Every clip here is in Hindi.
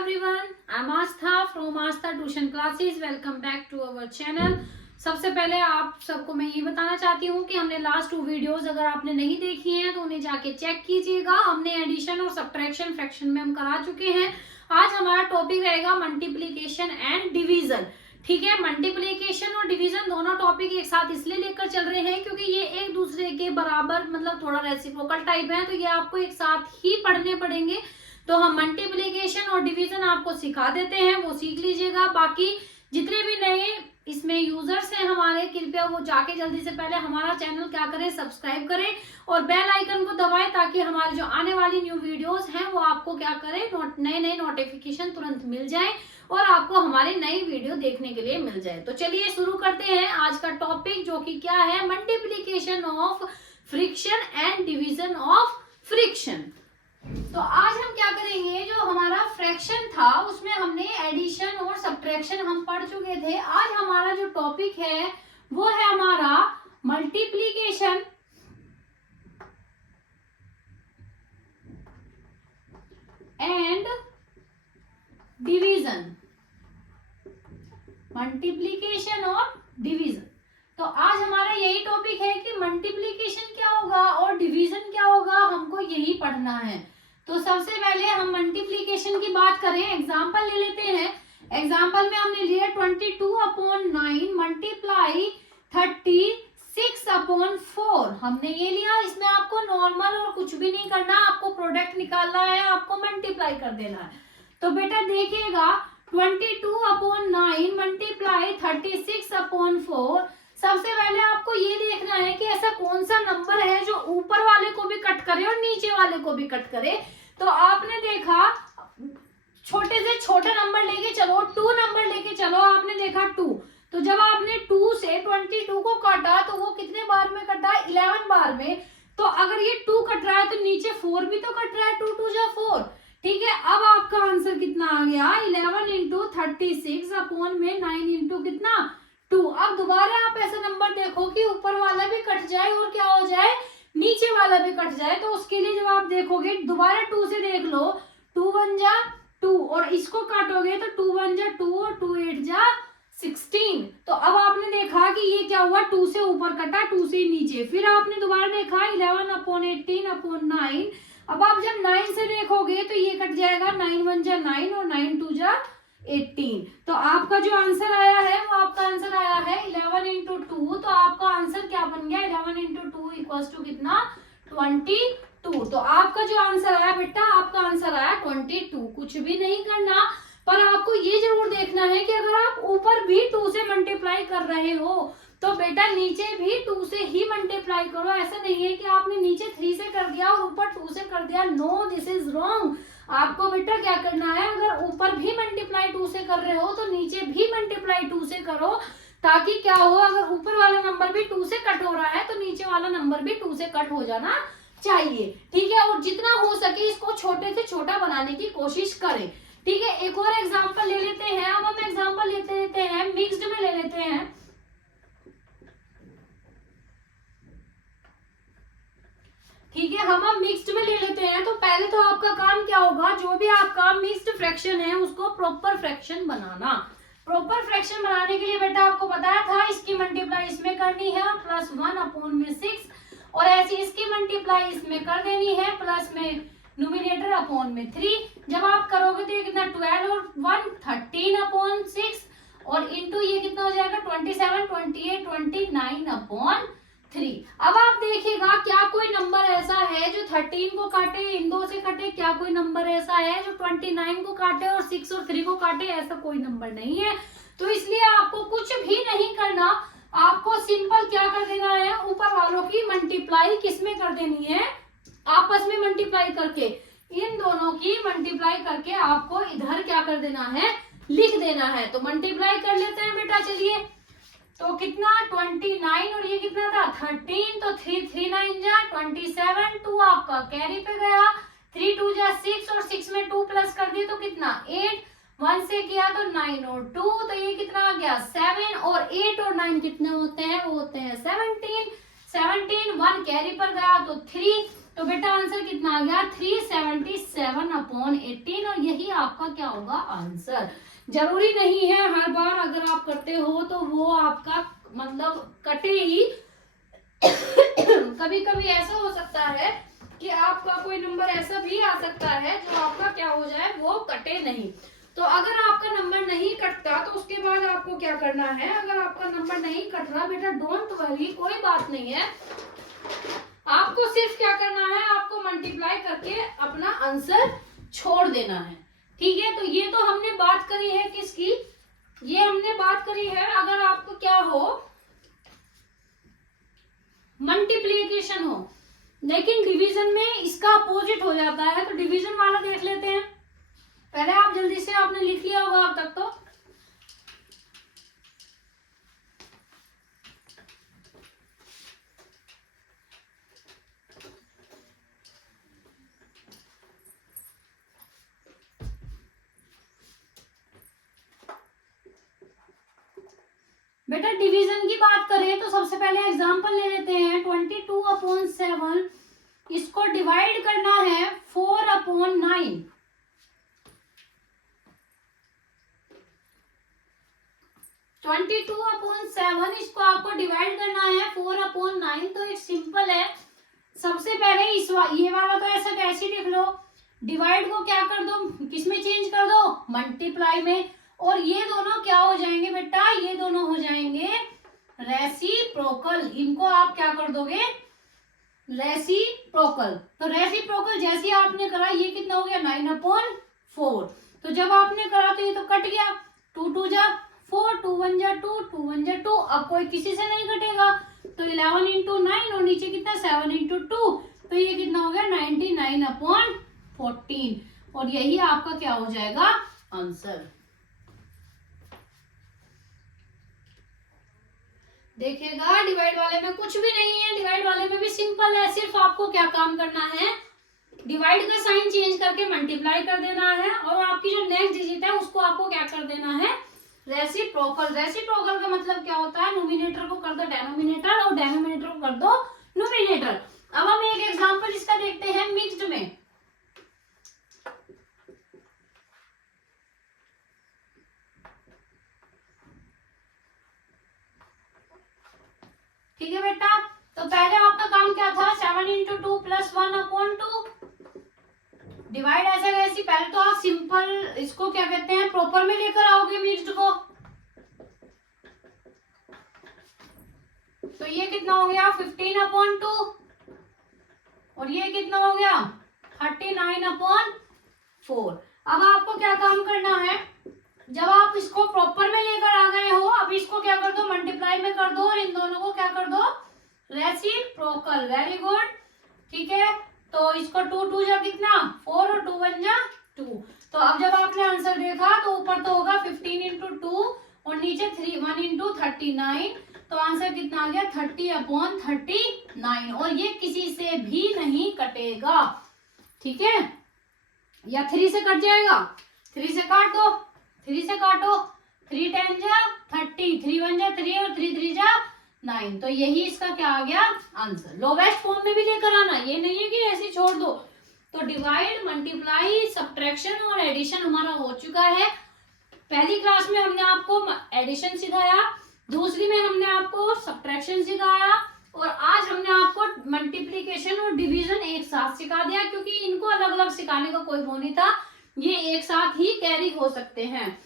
everyone, I'm Astha from Astha Tuition Classes. Welcome back to our channel. सबसे पहले आप सबको मैं ये बताना चाहती हूँ कि हमने लास्ट 2 वीडियोस अगर आपने नहीं देखी हैं तो उन्हें जाके चेक कीजिएगा। हमने एडिशन और सब्ट्रैक्शन फ्रैक्शन में हम करा चुके हैं। आज हमारा टॉपिक रहेगा मल्टीप्लिकेशन एंड डिवीजन। ठीक है, मल्टीप्लिकेशन और डिवीजन दोनों टॉपिक एक साथ इसलिए लेकर चल रहे हैं क्योंकि ये एक दूसरे के बराबर मतलब थोड़ा रेसिप्रोकल टाइप है, तो ये आपको एक साथ ही पढ़ने पड़ेंगे। तो हम मल्टीप्लिकेशन और डिवीजन आपको सिखा देते हैं, वो सीख लीजिएगा। बाकी जितने भी नए इसमें यूजर्स हैं हमारे, कृपया वो जाके जल्दी से पहले हमारा चैनल क्या करें, सब्सक्राइब करें और बेल आइकन को दबाएं ताकि हमारी जो आने वाली न्यू वीडियोस हैं वो आपको क्या करें, नए नोटिफिकेशन तुरंत मिल जाए और आपको हमारी नई वीडियो देखने के लिए मिल जाए। तो चलिए शुरू करते हैं आज का टॉपिक, जो कि क्या है, multiplication of friction and division of friction. तो आज हम क्या करेंगे, जो हमारा फ्रैक्शन था उसमें हमने एडिशन और सब्ट्रैक्शन हम पढ़ चुके थे। आज हमारा जो टॉपिक है वो है हमारा मल्टीप्लिकेशन एंड डिवीजन। मल्टीप्लिकेशन और डिवीजन, तो आज हमारा यही टॉपिक है कि मल्टीप्लिकेशन क्या होगा और डिवीजन क्या होगा, हमको यही पढ़ना है। तो सबसे पहले हम मल्टीप्लिकेशन की बात करें, एग्जांपल ले लेते हैं। एग्जांपल में हमने लिया 22/9 मल्टीप्लाई 36/4 हमने ये लिया। इसमें आपको नॉर्मल और कुछ भी नहीं करना, आपको प्रोडक्ट निकालना है, आपको मल्टीप्लाई कर देना है। तो बेटा देखिएगा 22/9 मल्टीप्लाई 36/4। सबसे पहले आपको ये देखना है कि ऐसा कौन सा नंबर है जो ऊपर वाले को भी कट करे और नीचे वाले को भी कट करे। तो आपने देखा छोटे से छोटा नंबर लेके चलो, 2 नंबर लेके चलो, आपने देखा 2। तो जब आपने 2 से 22 को काटा तो वो कितने बार में कटा, 11 बार में। तो अगर ये 2 कट रहा है तो नीचे 4 भी तो कट रहा है, 2 2 जा 4। ठीक है, अब आपका आंसर कितना आ गया, 11 इंटू 36 अपॉन में 9 इंटू कितना 2। अब दोबारा आप ऐसा नंबर देखो कि ऊपर वाला भी कट जाए और क्या हो जाए, नीचे वाला भी कट जाए। तो उसके लिए जब आप देखोगे दोबारा 2 से देख लो, 2 1 जा 2 और इसको काटोगे तो 2 1 जा 2 और 2 8 जा 16। तो अब आपने देखा कि ये क्या हुआ, 2 से ऊपर कटा, 2 से नीचे। फिर आपने दोबारा देखा 11/18/9। अब आप जब 9 से देखोगे तो ये कट जाएगा, 9 1 जा 9 और 9 2 जा 18। तो आपका जो आंसर आया है वो आपका आंसर आया है 11 इंटू 2। तो आपका आंसर क्या बन गया, 11 इंटू 2 इक्वल्स टू कितना, 22। तो आपका जो आंसर आया बेटा, आपका आंसर आया 22। कुछ भी नहीं करना, पर आपको ये जरूर देखना है कि अगर आप ऊपर भी 2 से मल्टीप्लाई कर रहे हो तो बेटा नीचे भी 2 से ही मल्टीप्लाई करो। ऐसा नहीं है कि आपने नीचे 3 से कर दिया और ऊपर 2 से कर दिया। No, this is wrong. आपको बेटा क्या करना है, अगर ऊपर भी मल्टीप्लाई 2 से कर रहे हो तो नीचे भी मल्टीप्लाई 2 से करो, ताकि क्या हो, अगर ऊपर वाला नंबर भी 2 से कट हो रहा है तो नीचे वाला नंबर भी 2 से कट हो जाना चाहिए। ठीक है, और जितना हो सके इसको छोटे से छोटा बनाने की कोशिश करें। ठीक है, एक और एग्जाम्पल ले लेते हैं। अब हम एग्जाम्पल लेते हैं मिक्स्ड में ले लेते हैं। ठीक है, हम अब मिक्स्ड में ले लेते हैं। तो पहले तो आपका काम क्या होगा, जो भी आपका मिक्स्ड फ्रैक्शन है उसको प्रॉपर फ्रैक्शन बनाना। प्रॉपर फ्रैक्शन बनाने के लिए बेटा आपको बताया था इसकी मल्टीप्लाई इसमें करनी है और +1/6 और ऐसी इसकी मल्टीप्लाई इसमें कर देनी है प्लस में न्यूमरेटर अपॉन में 3। जब आप करोगे तो ये कितना 12 और 1 13/6 और इंटू ये कितना हो जाएगा 27 28 29/3। अब आप देखिएगा क्या कोई नंबर ऐसा है जो 13 को काटे, इन 2 से कटे, क्या कोई नंबर ऐसा है जो 29 को काटे और 6 और 3 को काटे, ऐसा कोई नंबर नहीं है। तो इसलिए आपको कुछ भी नहीं करना, आपको सिंपल क्या कर देना है, ऊपर वालों की मल्टीप्लाई किसमें कर देनी है, आपस में मल्टीप्लाई करके, इन दोनों की मल्टीप्लाई करके आपको इधर क्या कर देना है, लिख देना है। तो मल्टीप्लाई कर लेते हैं बेटा, चलिए। तो कितना 29 और ये कितना था 13, तो 3 3 9 जा 27, 2 आपका कैरी पे गया, 3 2 जा 6 और 6 में 2 प्लस कर दिए तो कितना 8, 1 से किया तो 9 और 2, तो ये कितना आ गया 7 और 8 और 9 कितने होते हैं, वो होते हैं 17, 1 कैरी पर गया तो 3, तो बेटा आंसर कितना आ गया 377/18 और यही आपका क्या होगा आंसर। जरूरी नहीं है हर बार अगर आप करते हो तो वो आपका मतलब कटे ही। कभी कभी ऐसा हो सकता है कि आपका कोई नंबर ऐसा भी आ सकता है जो आपका क्या हो जाए, वो कटे नहीं। तो अगर आपका नंबर नहीं कटता तो उसके बाद आपको क्या करना है, अगर आपका नंबर नहीं कट रहा बेटा डोंट वरी, कोई बात नहीं है, आपको सिर्फ क्या करना है, आपको मल्टीप्लाई करके अपना आंसर छोड़ देना है। ठीक है, तो ये तो हमने बात करी है किसकी, ये हमने बात करी है अगर आपको क्या हो मल्टीप्लीकेशन हो, लेकिन डिवीजन में इसका अपोजिट हो जाता है। तो डिवीजन वाला देख लेते हैं। पहले आप जल्दी से, आपने लिख लिया होगा अब तक तो। बेटा डिवीजन की बात करें तो सबसे पहले एग्जांपल ले लेते हैं। 22/7 इसको डिवाइड करना है 4/9। 22/7 इसको आपको डिवाइड करना है 4/9। तो एक सिंपल है, सबसे पहले ये वाला तो ऐसा कैसे लिख लो, डिवाइड को क्या कर दो, किसमें चेंज कर दो, मल्टीप्लाई में। और ये दोनों क्या हो जाएंगे बेटा, ये दोनों हो जाएंगे रेसिप्रोकल। इनको आप क्या कर दोगे, रेसिप्रोकल। तो रेसिप्रोकल जैसे आपने करा, ये कितना हो गया 9/4। तो जब आपने करा तो ये तो कट गया, 2 2 जा 4, 2 1 जा 2, 2 1 जा 2। अब कोई किसी से नहीं कटेगा, तो 11 × 9 और नीचे कितना 7 × 2, तो ये कितना हो गया 99/14। और यही आपका क्या हो जाएगा आंसर। देखिएगा डिवाइड वाले में कुछ भी नहीं है, डिवाइड वाले में भी सिंपल है, सिर्फ आपको क्या काम करना है, डिवाइड का साइन चेंज करके मल्टीप्लाई कर देना है और आपकी जो नेक्स्ट डिजिट है उसको आपको क्या कर देना है, रेसिप्रोकल। रेसिप्रोकल का मतलब क्या होता है, नोमिनेटर को कर दो डेनोमिनेटर और डेनोमिनेटर को कर दो नोमिनेटर। अब हम एक एग्जांपल इसका देखते हैं मिक्स्ड में। ठीक है बेटा, तो पहले आपका काम क्या था, 7 × 2 + 1/2 डिवाइड। ऐसे कैसी, पहले तो आप सिंपल इसको क्या कहते हैं प्रॉपर में लेकर आओगे मिक्स्ड को। तो ये कितना हो गया 15/2 और ये कितना हो गया 39/4। अब आपको क्या काम करना है, जब आप इसको प्रॉपर में लेकर आ गए हो, अब इसको क्या कर दो मल्टीप्लाई में कर दो और इन दोनों को क्या कर दो रेसिप्रोकल। वेरी गुड, ठीक है। तो इसको 2 2 जा कितना 4 और 2 1 जा 2। तो अब जब आपने आंसर देखा तो ऊपर तो होगा 15 × 2 और नीचे 1 × 39। तो आंसर कितना आ गया 30/39 और ये किसी से भी नहीं कटेगा। ठीक है, या 3 से कट जाएगा, 3 से काट दो, 3 से काटो, 3 10 जा 30, 3 1 जा 3 और 3 3 जा 9। तो यही इसका क्या आ गया आंसर। लोवेस्ट फॉर्म में भी लेकर आना, ये नहीं है कि ऐसे छोड़ दो। तो डिवाइड, मल्टीप्लाई, सब्ट्रैक्शन और एडिशन हमारा हो चुका है। पहली क्लास में हमने आपको एडिशन सिखाया, दूसरी में हमने आपको सब्ट्रैक्शन सिखाया और आज हमने आपको मल्टीप्लिकेशन और डिवीजन एक साथ सिखा दिया, क्योंकि इनको अलग अलग सिखाने का कोई वो नहीं था, ये एक साथ ही कैरी हो सकते हैं।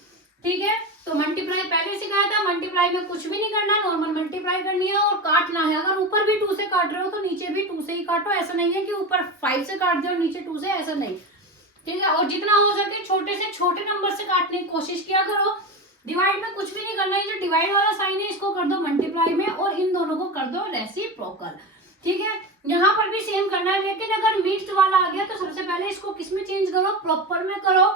ठीक है, तो मल्टीप्लाई पहले सिखाया था, मल्टीप्लाई में कुछ भी नहीं करना, नॉर्मल मल्टीप्लाई करनी है और काटना है। अगर ऊपर भी 2 से काट रहे हो तो नीचे भी 2 से ही काटो, ऐसा नहीं है कि ऊपर 5 से काट दो और नीचे 2 से, ऐसा नहीं। ठीक है, और जितना हो सके छोटे से छोटे नंबर से काटने की कोशिश किया करो। डिवाइड में कुछ भी नहीं करना है, जो डिवाइड वाला साइन है इसको कर दो मल्टीप्लाई में और इन दोनों को कर दो रेसिप्रोकल। ठीक है, यहाँ पर भी सेम करना है, लेकिन अगर मिक्स्ड वाला आ गया तो सबसे पहले इसको किसमें चेंज करो, प्रॉपर में करो।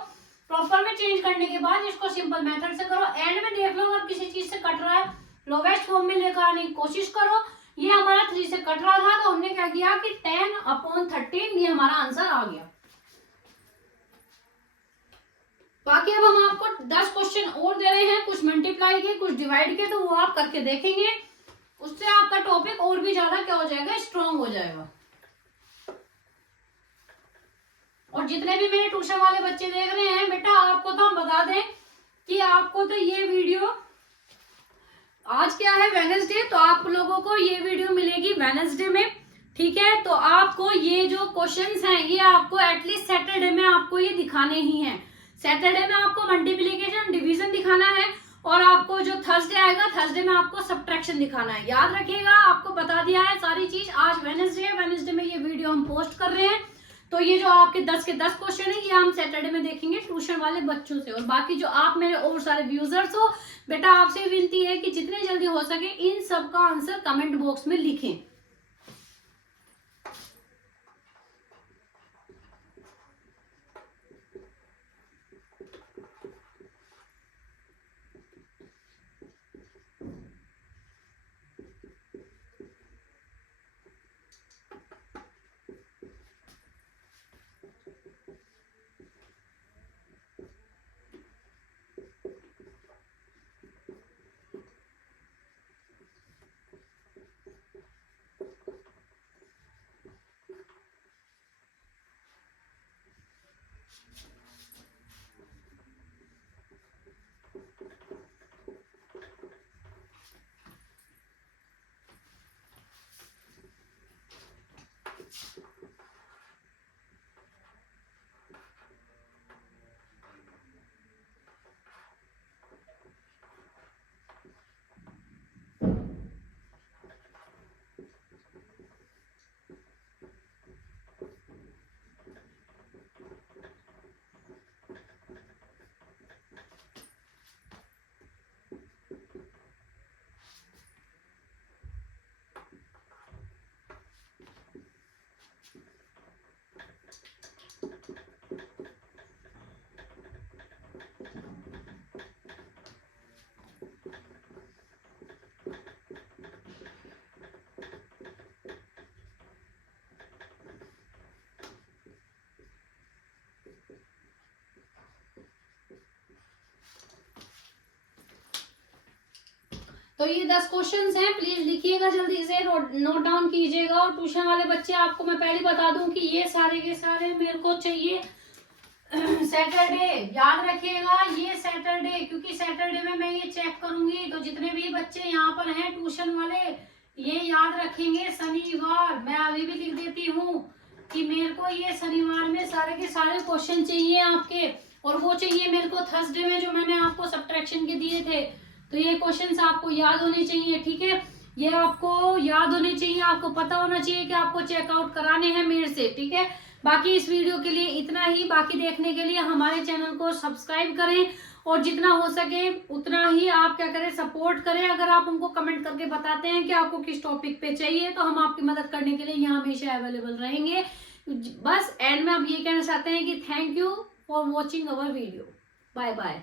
प्रॉपर में चेंज करने के बाद इसको सिंपल मेथड से करो। एंड में देख लो अगर किसी चीज से कट रहा है, लोवेस्ट फॉर्म में लेकर आने की कोशिश करो। ये हमारा 3 से कट रहा था तो हमने क्या किया कि 10/13 ये हमारा आंसर आ गया। बाकी अब हम आपको 10 क्वेश्चन और दे रहे हैं, कुछ मल्टीप्लाई के कुछ डिवाइड के, तो वो आप करके देखेंगे, उससे आपका टॉपिक और भी ज्यादा क्या हो जाएगा, स्ट्रॉन्ग हो जाएगा। जितने भी मेरे ट्यूशन वाले बच्चे देख रहे हैं बेटा, आपको तो हम बता दें कि आपको तो ये वीडियो, आज क्या है वेडनेसडे, तो आप लोगों को ये वीडियो मिलेगी वेडनेसडे में, ठीक है। तो आपको ये जो क्वेश्चंस हैं ये आपको एटलीस्ट सैटरडे में आपको ये दिखाने ही हैं। सैटरडे में आपको मल्टीप्लिकेशन डिवीजन दिखाना है और आपको जो थर्सडे आएगा थर्सडे में आपको सब्ट्रैक्शन दिखाना है। याद रखिएगा, आपको बता दिया है सारी चीज। आज वेडनेसडे है, वेडनेसडे में ये वीडियो हम पोस्ट कर रहे हैं। तो ये जो आपके 10 के 10 क्वेश्चन है ये हम सैटरडे में देखेंगे ट्यूशन वाले बच्चों से। और बाकी जो आप मेरे और सारे व्यूजर्स हो बेटा, आपसे विनती है कि जितने जल्दी हो सके इन सब का आंसर कमेंट बॉक्स में लिखें। तो ये 10 क्वेश्चंस हैं, प्लीज लिखिएगा जल्दी से, नोट डाउन कीजिएगा। और ट्यूशन वाले बच्चे, आपको मैं पहले बता दूं कि ये सारे के सारे मेरे को चाहिए सैटरडे। याद रखिएगा ये सैटरडे, क्योंकि सैटरडे में मैं ये चेक करूंगी। तो जितने भी बच्चे यहाँ पर हैं ट्यूशन वाले ये याद रखेंगे, शनिवार मैं अभी भी लिख देती हूँ कि मेरे को ये शनिवार में सारे के सारे क्वेश्चन चाहिए आपके। और वो चाहिए मेरे को थर्सडे में जो मैंने आपको सब्ट्रैक्शन के दिए थे। तो ये क्वेश्चंस आपको याद होने चाहिए, ठीक है। ये आपको याद होने चाहिए, आपको पता होना चाहिए कि आपको चेकआउट कराने हैं मेरे से, ठीक है। बाकी इस वीडियो के लिए इतना ही। बाकी देखने के लिए हमारे चैनल को सब्सक्राइब करें और जितना हो सके उतना ही आप क्या करें, सपोर्ट करें। अगर आप हमको कमेंट करके बताते हैं कि आपको किस टॉपिक पे चाहिए तो हम आपकी मदद करने के लिए यहाँ हमेशा अवेलेबल रहेंगे। बस एंड में आप ये कहना चाहते हैं कि thank you for watching our video. Bye bye.